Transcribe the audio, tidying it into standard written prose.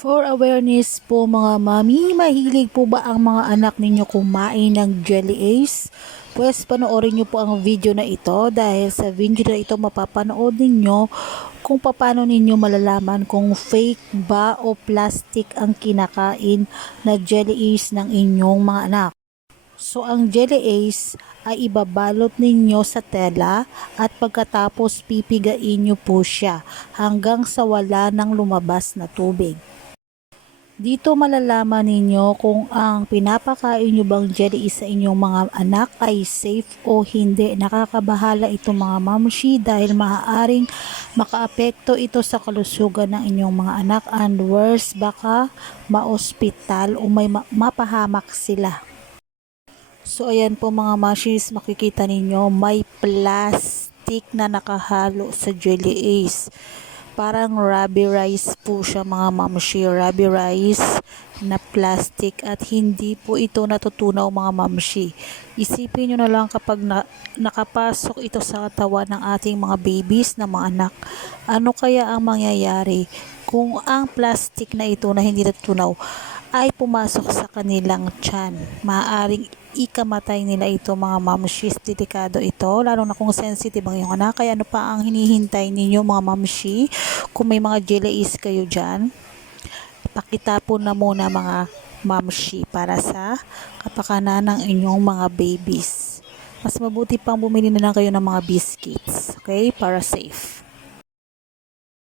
For awareness po mga mami, mahilig po ba ang mga anak ninyo kumain ng Jelly Ace? Pues panoorin nyo po ang video na ito dahil sa video na ito mapapanood ninyo kung paano ninyo malalaman kung fake ba o plastic ang kinakain na Jelly Ace ng inyong mga anak. So ang Jelly Ace ay ibabalot ninyo sa tela at pagkatapos pipigain nyo po siya hanggang sa wala nang lumabas na tubig. Dito malalaman ninyo kung ang pinapakain nyo bang jelly sa inyong mga anak ay safe o hindi. Nakakabahala ito mga mamshi dahil maaaring makaapekto ito sa kalusugan ng inyong mga anak and worse baka maospital o may mapahamak sila. So ayan po mga mashis, makikita ninyo may plastic na nakahalo sa Jelly Ace. Parang Rabi rice po siya mga mamshi, Rabi rice na plastic at hindi po ito natutunaw mga mamshi. Isipin nyo na lang kapag nakapasok ito sa katawan ng ating mga babies na mga anak, ano kaya ang mangyayari kung ang plastic na ito na hindi natutunaw ay pumasok sa kanilang tiyan? Maaaring ikamatay nila ito mga mamshis. Delikado ito lalo na kung sensitive ang iyong anak. Kaya ano pa ang hinihintay ninyo mga mamshi? Kung may mga Jelly Ace kayo dyan, pakitapon na muna mga mamshi para sa kapakanan ng inyong mga babies. Mas mabuti pang bumili na lang kayo ng mga biscuits, okay, para safe.